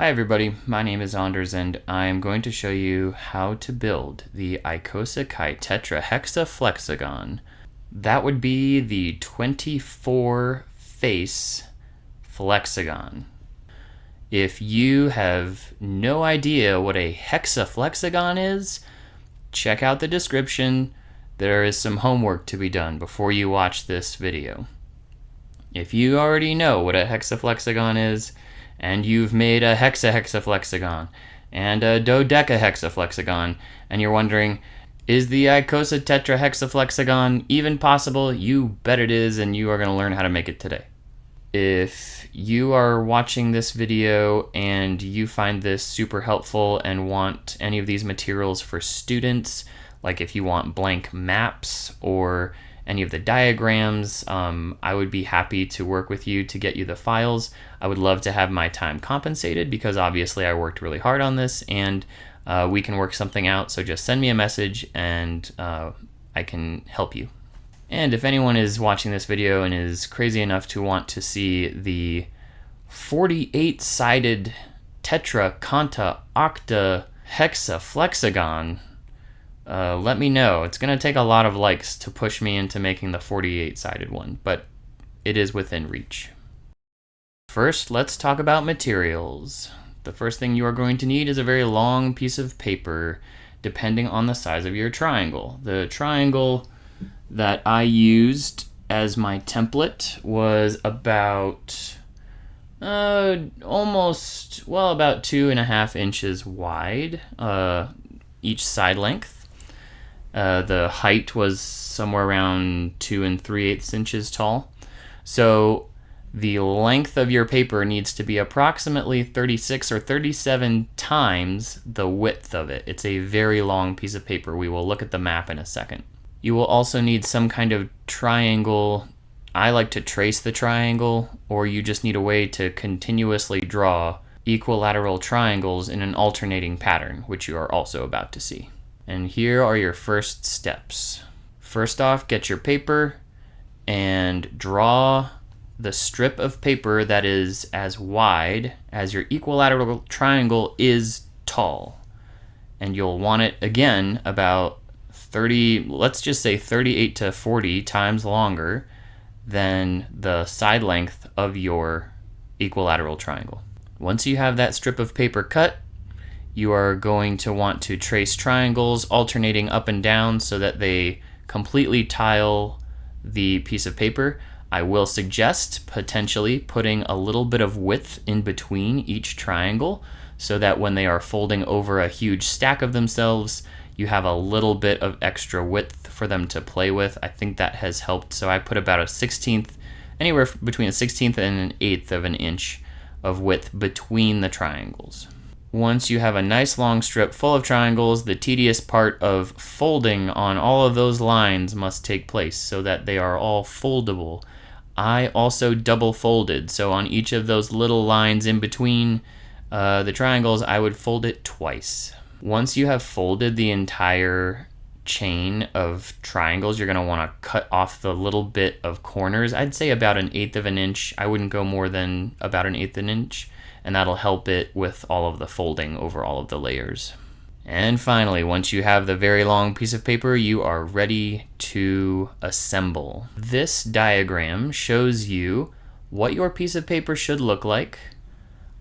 Hi everybody, my name is Anders and I am going to show you how to build the Icosikaitetrahexaflexagon. That would be the 24 face flexagon. If you have no idea what a hexaflexagon is, check out the description. There is some homework to be done before you watch this video. If you already know what a hexaflexagon is, and you've made a hexaflexagon and a dodecahexaflexagon, and you're wondering, is the Icosikaitetrahexaflexagon even possible? You bet it is, and you are going to learn how to make it today. If you are watching this video and you find this super helpful and want any of these materials for students, like if you want blank maps or any of the diagrams, I would be happy to work with you to get you the files. I would love to have my time compensated because obviously I worked really hard on this, and we can work something out. So just send me a message and I can help you. And if anyone is watching this video and is crazy enough to want to see the 48-sided tetra conta octa hexaflexagon, let me know. It's going to take a lot of likes to push me into making the 48-sided one, but it is within reach. First, let's talk about materials. The first thing you are going to need is a very long piece of paper, depending on the size of your triangle. The triangle that I used as my template was about about 2.5 inches wide, each side length. The height was somewhere around 2 3/8 inches tall. So the length of your paper needs to be approximately 36 or 37 times the width of it. It's a very long piece of paper. We will look at the map in a second. You will also need some kind of triangle. I like to trace the triangle, or you just need a way to continuously draw equilateral triangles in an alternating pattern, which you are also about to see. And here are your first steps. First off, get your paper and draw the strip of paper that is as wide as your equilateral triangle is tall. And you'll want it again about 30, let's just say 38 to 40 times longer than the side length of your equilateral triangle. Once you have that strip of paper cut, you are going to want to trace triangles alternating up and down so that they completely tile the piece of paper. I will suggest potentially putting a little bit of width in between each triangle so that when they are folding over a huge stack of themselves, you have a little bit of extra width for them to play with. I think that has helped. So I put about a 1/16, anywhere between a 1/16 and an 1/8 of an inch of width between the triangles. Once you have a nice long strip full of triangles, the tedious part of folding on all of those lines must take place so that they are all foldable. I also double folded, so on each of those little lines in between the triangles, I would fold it twice. Once you have folded the entire chain of triangles, you're going to want to cut off the little bit of corners. I'd say about 1/8 of an inch. I wouldn't go more than about 1/8 of an inch. And that'll help it with all of the folding over all of the layers. And finally, once you have the very long piece of paper, you are ready to assemble. This diagram shows you what your piece of paper should look like.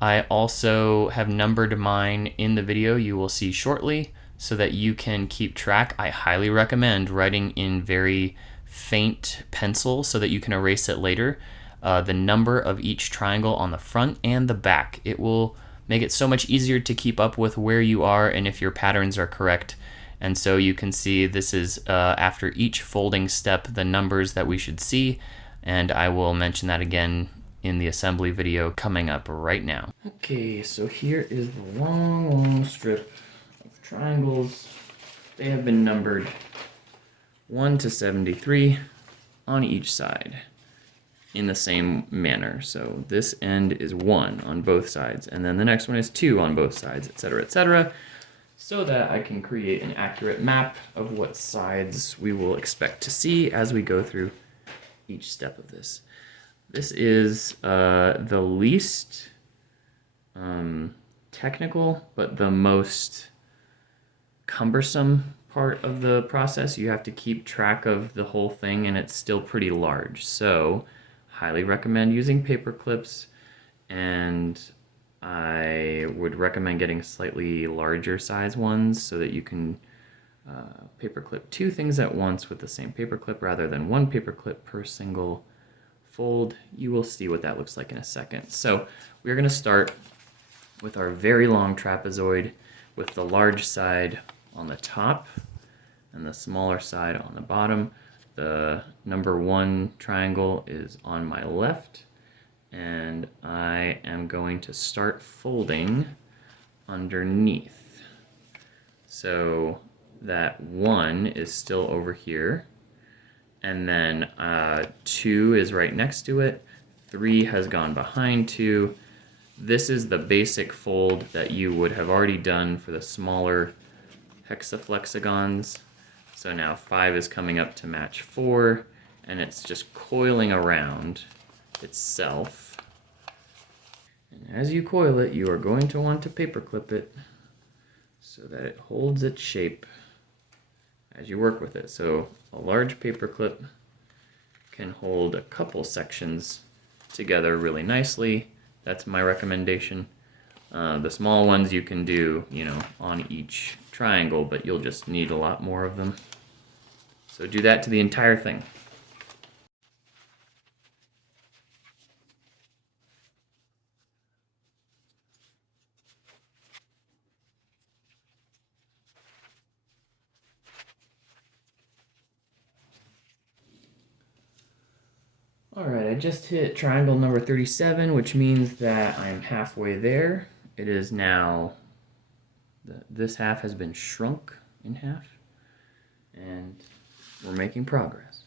I also have numbered mine in the video you will see shortly so that you can keep track. I highly recommend writing in very faint pencil so that you can erase it later. The number of each triangle on the front and the back. It will make it so much easier to keep up with where you are and if your patterns are correct. And so you can see this is after each folding step the numbers that we should see, and I will mention that again in the assembly video coming up right now. Okay, so here is the long strip of triangles. They have been numbered 1 to 73 on each side in the same manner. So this end is 1 on both sides, and then the next one is 2 on both sides, etc., so that I can create an accurate map of what sides we will expect to see as we go through each step of this. This is the least technical, but the most cumbersome part of the process. You have to keep track of the whole thing, and it's still pretty large. So, highly recommend using paper clips, and I would recommend getting slightly larger size ones so that you can paper clip two things at once with the same paper clip rather than one paper clip per single fold. You will see what that looks like in a second. So we're going to start with our very long trapezoid with the large side on the top and the smaller side on the bottom. The number 1 triangle is on my left, and I am going to start folding underneath. So that 1 is still over here, and then 2 is right next to it. 3 has gone behind 2. This is the basic fold that you would have already done for the smaller hexaflexagons. So now 5 is coming up to match 4, and it's just coiling around itself. And as you coil it, you are going to want to paper clip it so that it holds its shape as you work with it. So a large paper clip can hold a couple sections together really nicely. That's my recommendation. The small ones you can do, on each triangle, but you'll just need a lot more of them. So do that to the entire thing. Alright, I just hit triangle number 37, which means that I'm halfway there. It is now, this half has been shrunk in half, and we're making progress.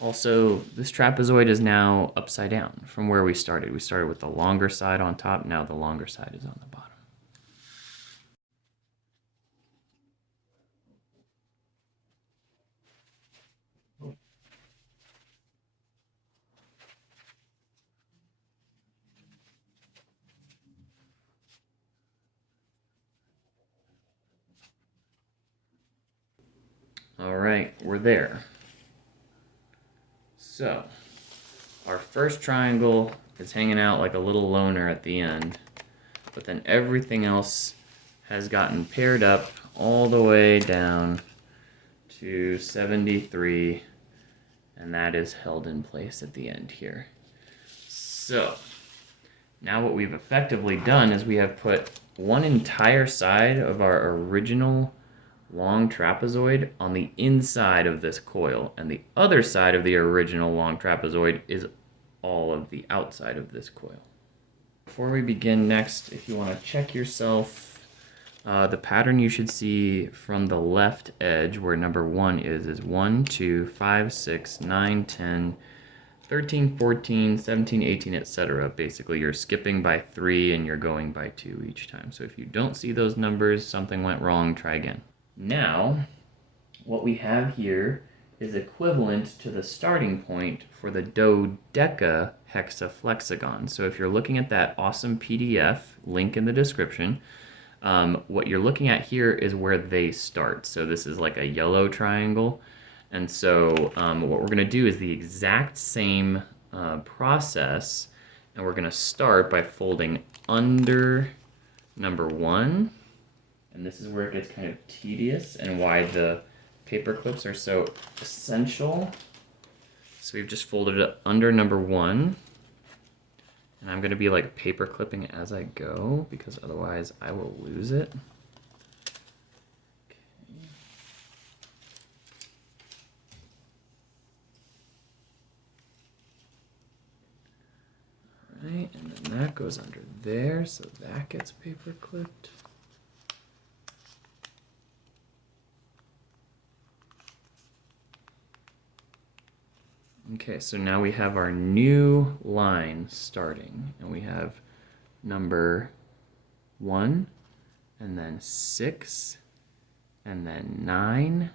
Also, this trapezoid is now upside down from where we started. We started with the longer side on top, now the longer side is on the bottom. Alright, we're there. So, our first triangle is hanging out like a little loner at the end, but then everything else has gotten paired up all the way down to 73, and that is held in place at the end here. So, now what we've effectively done is we have put one entire side of our original long trapezoid on the inside of this coil, and the other side of the original long trapezoid is all of the outside of this coil. Before we begin next, if you want to check yourself, the pattern you should see from the left edge where number 1 is 1, 2, 5, 6, 9, 10, 13, 14, 17, 18, etc. Basically, you're skipping by 3 and you're going by 2 each time. So if you don't see those numbers, something went wrong, try again. Now, what we have here is equivalent to the starting point for the dodecahexaflexagon. So if you're looking at that awesome PDF, link in the description, what you're looking at here is where they start. So this is like a yellow triangle. And so what we're going to do is the exact same process, and we're going to start by folding under number 1. And this is where it gets kind of tedious and why the paper clips are so essential. So we've just folded it under number 1. And I'm going to be like paper clipping as I go because otherwise I will lose it. Right, and then that goes under there, so that gets paper clipped. Okay, so now we have our new line starting, and we have number 1, and then 6, and then 9.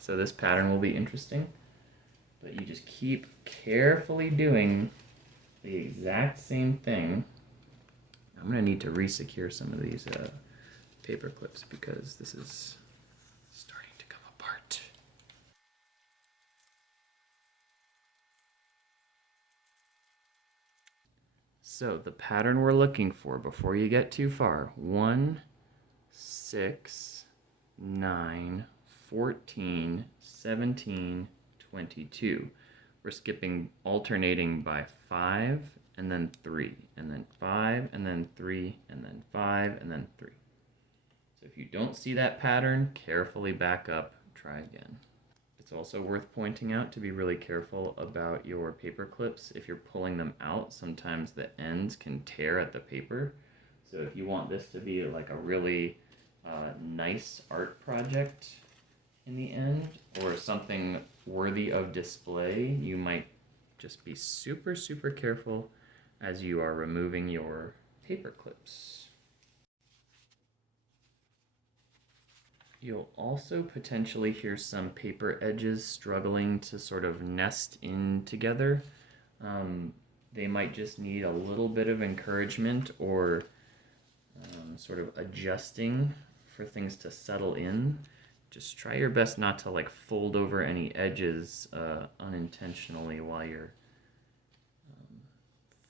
So this pattern will be interesting, but you just keep carefully doing the exact same thing I'm going to need to re-secure some of these paper clips because this is starting to come apart. So the pattern we're looking for before you get too far, 1, 6, 9, 14, 17, 22. We're skipping alternating by 5 and then 3 and then 5 and then 3 and then 5 and then 3. So if you don't see that pattern, carefully back up, try again. It's also worth pointing out to be really careful about your paper clips. If you're pulling them out, sometimes the ends can tear at the paper. So if you want this to be like a really nice art project in the end, or something worthy of display, you might just be super, super careful as you are removing your paper clips. You'll also potentially hear some paper edges struggling to sort of nest in together. They might just need a little bit of encouragement or sort of adjusting for things to settle in. Just try your best not to like fold over any edges unintentionally while you're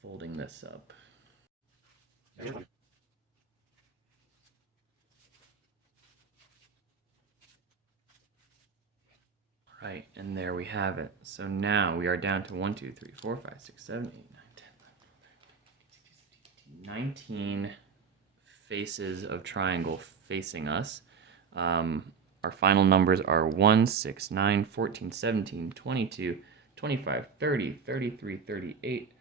folding this up. Right, and there we have it. So now we are down to 1, 2, 3, 4, 5, 6, 7, 8, 9, 10, 11, 12, 13, 19 faces of triangle facing us. Our final numbers are 1, 6, 9, 14, 17, 22, 25, 30, 33, 38,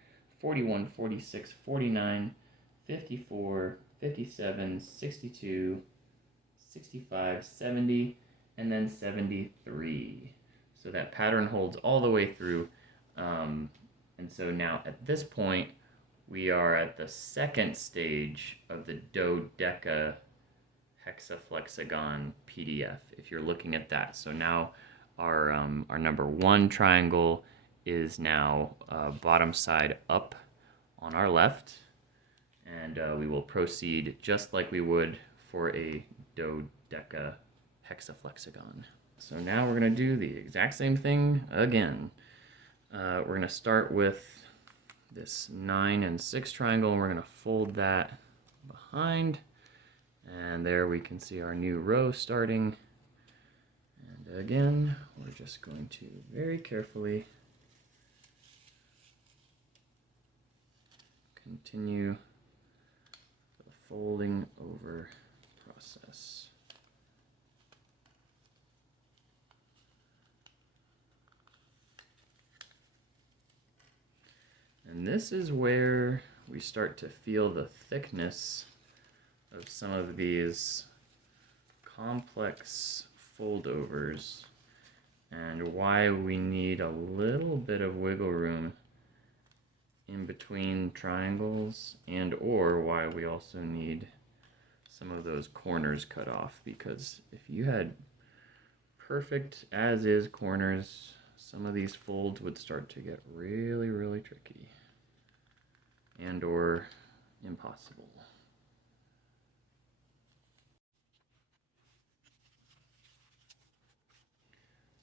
41, 46, 49, 54, 57, 62, 65, 70, and then 73. So that pattern holds all the way through. And so now at this point, we are at the second stage of the dodecahexaflexagon PDF, if you're looking at that. So now our number 1 triangle is now bottom side up on our left. And we will proceed just like we would for a dodecahexaflexagon. So now we're going to do the exact same thing again. We're going to start with this 9 and 6 triangle, and we're going to fold that behind. And there we can see our new row starting. And again, we're just going to very carefully continue the folding over process. And this is where we start to feel the thickness of some of these complex foldovers and why we need a little bit of wiggle room in between triangles, and or why we also need some of those corners cut off, because if you had perfect as is corners, some of these folds would start to get really, really tricky and or impossible.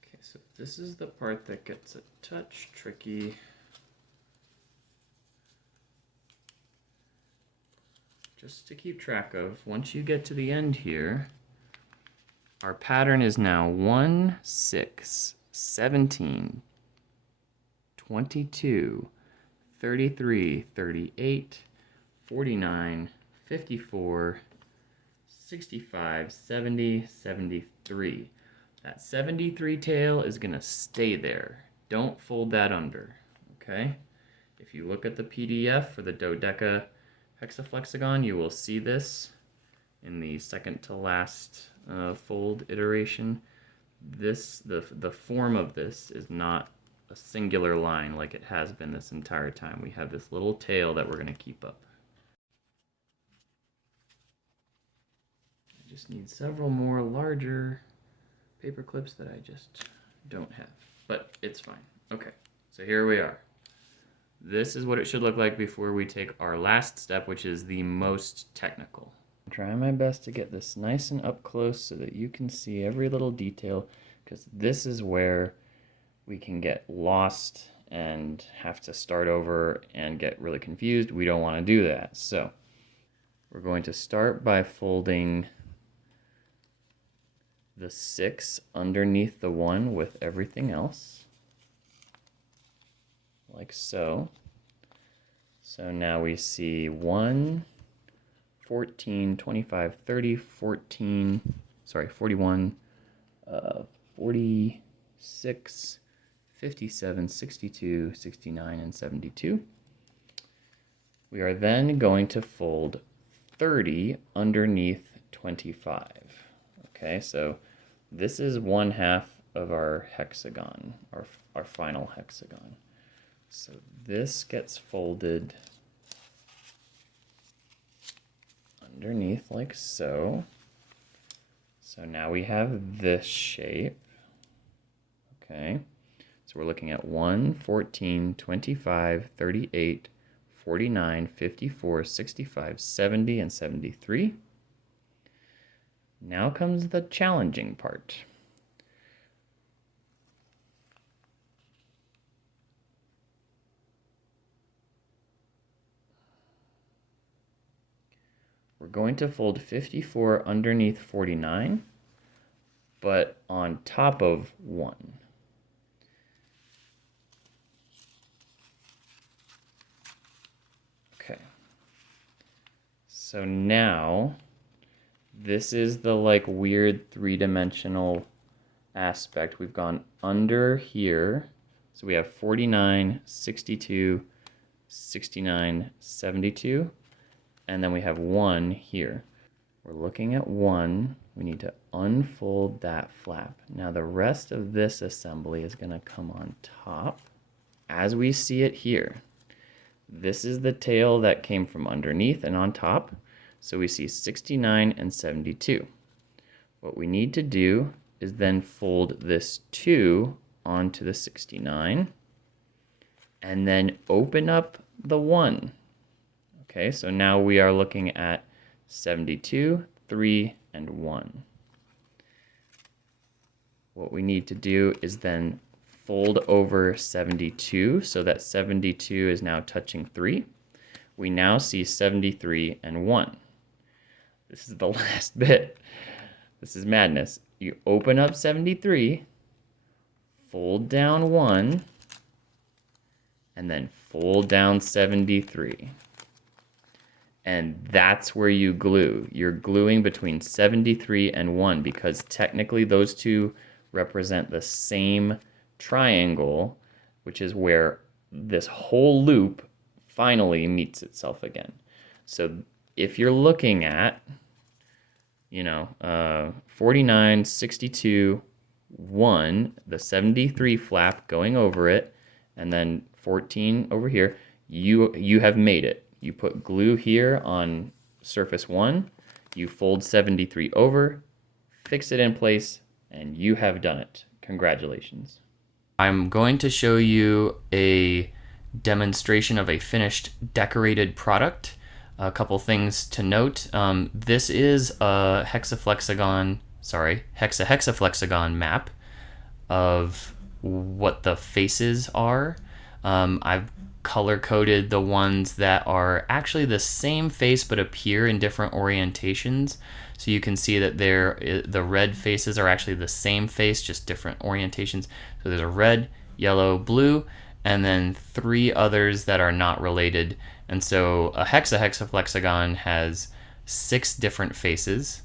Okay, so this is the part that gets a touch tricky. Just to keep track of, once you get to the end here, our pattern is now 1, 6, 17, 22, 33, 38, 49, 54, 65, 70, 73. That 73 tail is going to stay there. Don't fold that under, okay? If you look at the PDF for the dodecahexaflexagon, you will see this in the second to last fold iteration. The form of this is not a singular line like it has been this entire time. We have this little tail that we're going to keep up. I just need several more larger paper clips that I just don't have, but it's fine. Okay, so here we are. this is what it should look like before we take our last step, which is the most technical. I'm trying my best to get this nice and up close so that you can see every little detail, because this is where we can get lost and have to start over and get really confused. We don't want to do that. So we're going to start by folding the 6 underneath the 1 with everything else, like so. So now we see 1, 14, 25, 30, 41, 46, 57, 62, 69, and 72. We are then going to fold 30 underneath 25. Okay, so this is 1/2 of our hexagon, our final hexagon. So this gets folded underneath like so. So now we have this shape. Okay, so we're looking at 1, 14, 25, 38, 49, 54, 65, 70, and 73. Now comes the challenging part. We're going to fold 54 underneath 49, but on top of 1. Okay. So now, this is the like weird 3-dimensional aspect. We've gone under here. So we have 49, 62, 69, 72. And then we have 1 here. We're looking at 1. We need to unfold that flap. Now the rest of this assembly is going to come on top. As we see it here, this is the tail that came from underneath and on top. So we see 69 and 72. What we need to do is then fold this 2 onto the 69 and then open up the 1. Okay, so now we are looking at 72, 3, and 1. What we need to do is then fold over 72 so that 72 is now touching 3. We now see 73 and 1. This is the last bit. This is madness. You open up 73, fold down 1, and then fold down 73. And that's where you glue. You're gluing between 73 and 1 because technically those two represent the same triangle, which is where this whole loop finally meets itself again. So if you're looking at, 49, 62, 1, the 73 flap going over it, and then 14 over here, you have made it. You put glue here on surface 1, you fold 73 over, fix it in place, and you have done it. Congratulations. I'm going to show you a demonstration of a finished decorated product. A couple things to note. This is a hexaflexagon map of what the faces are. I've color-coded the ones that are actually the same face but appear in different orientations. So you can see that the red faces are actually the same face, just different orientations. So there's a red, yellow, blue, and then 3 others that are not related. And so a hexaflexagon has 6 different faces,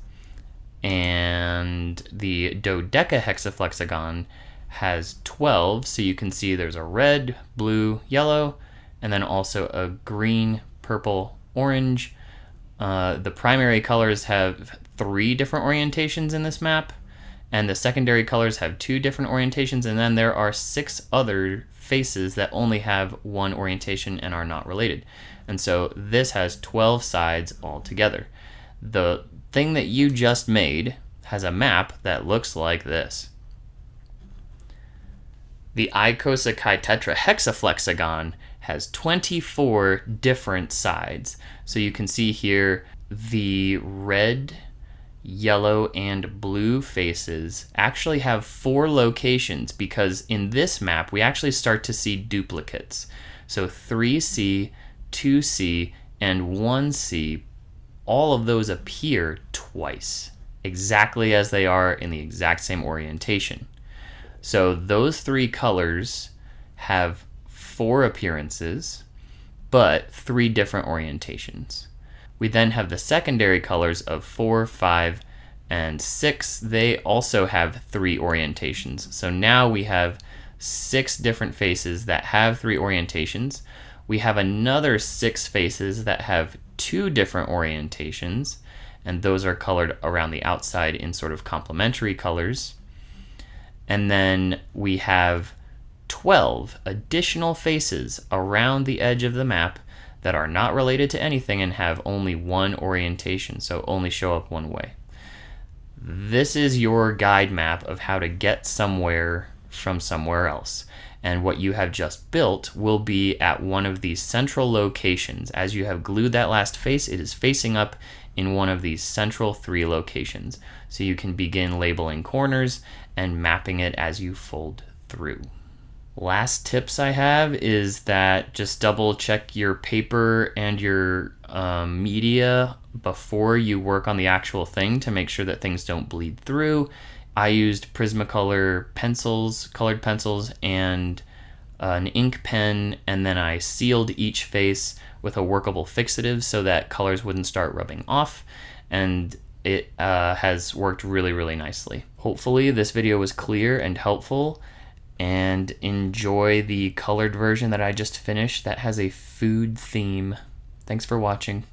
and the dodecahexaflexagon has 12. So you can see there's a red, blue, yellow, and then also a green, purple, orange. The primary colors have 3 different orientations in this map, and the secondary colors have 2 different orientations, and then there are 6 other faces that only have 1 orientation and are not related. And so this has 12 sides altogether. The thing that you just made has a map that looks like this. The Icosikaitetrahexaflexagon has 24 different sides. So you can see here the red, yellow, and blue faces actually have 4 locations, because in this map we actually start to see duplicates. So 3C, 2C, and 1C, all of those appear twice, exactly as they are in the exact same orientation. So those 3 colors have 4 appearances, but 3 different orientations. We then have the secondary colors of 4, 5, and 6. They also have 3 orientations. So now we have 6 different faces that have 3 orientations. We have another 6 faces that have 2 different orientations, and those are colored around the outside in sort of complementary colors. And then we have 12 additional faces around the edge of the map that are not related to anything and have only one orientation, so only show up one way. This is your guide map of how to get somewhere from somewhere else. And what you have just built will be at one of these central locations. As you have glued that last face, it is facing up in one of these central 3 locations. So you can begin labeling corners and mapping it as you fold through. Last tips I have is that just double check your paper and your media before you work on the actual thing to make sure that things don't bleed through. I used Prismacolor pencils, colored pencils, and an ink pen, and then I sealed each face with a workable fixative so that colors wouldn't start rubbing off, and it has worked really, really nicely. Hopefully this video was clear and helpful, and enjoy the colored version that I just finished that has a food theme. Thanks for watching.